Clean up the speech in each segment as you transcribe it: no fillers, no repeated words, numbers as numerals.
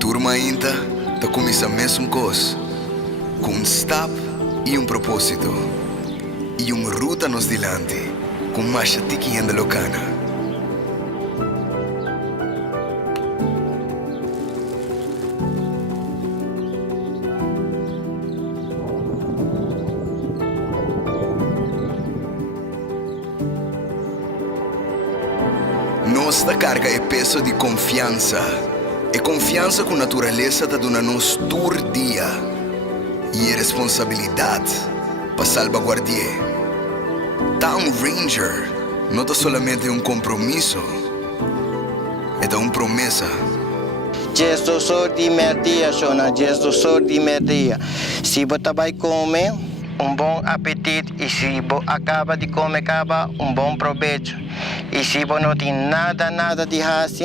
Turma ainda tá começando a mesma coisa, com um stop e um propósito, e uma ruta nos dilante, com mais tiki ainda locana. Nossa carga é peso de confiança. É confiança com a natureza da dona nos todo dia. E é responsabilidade para salvaguardar. Tá um ranger não é somente um compromisso, é uma promessa. Gesto só de merdia, Shona, gesto só de merdia. Se você vai comer, bom apetite. E se você acaba de comer, bom proveito. E se você não tem nada de hasi,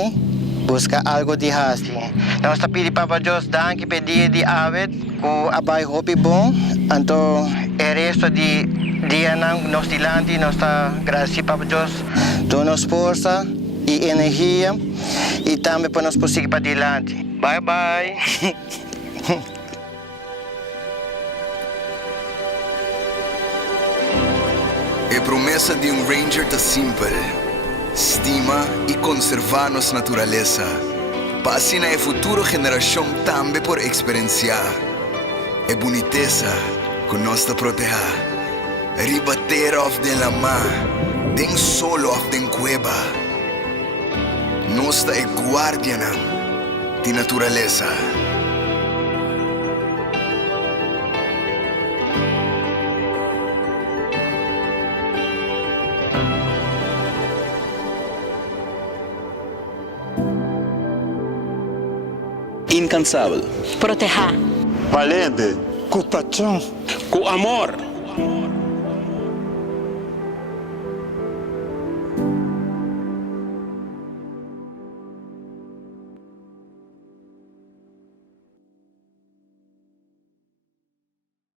busca algo de hasi. Nós está pedindo para Deus, danke pedir de avet, com abai hobby bom. Então, o resto de dia nós dilante, nós está graças para Deus, dá-nos força e energia e também para nós prosseguir para dilante. Bye bye. A promessa de um ranger tá simples. Estima e conservar nossa natureza. Para assim a futura geração também por experienciar. É boniteza que nós te proteger. Ribater of de la mar, den solo of den cueva. Nós é guardiana de natureza. Incansável. Proteger. Valente. Com paixão. Com amor.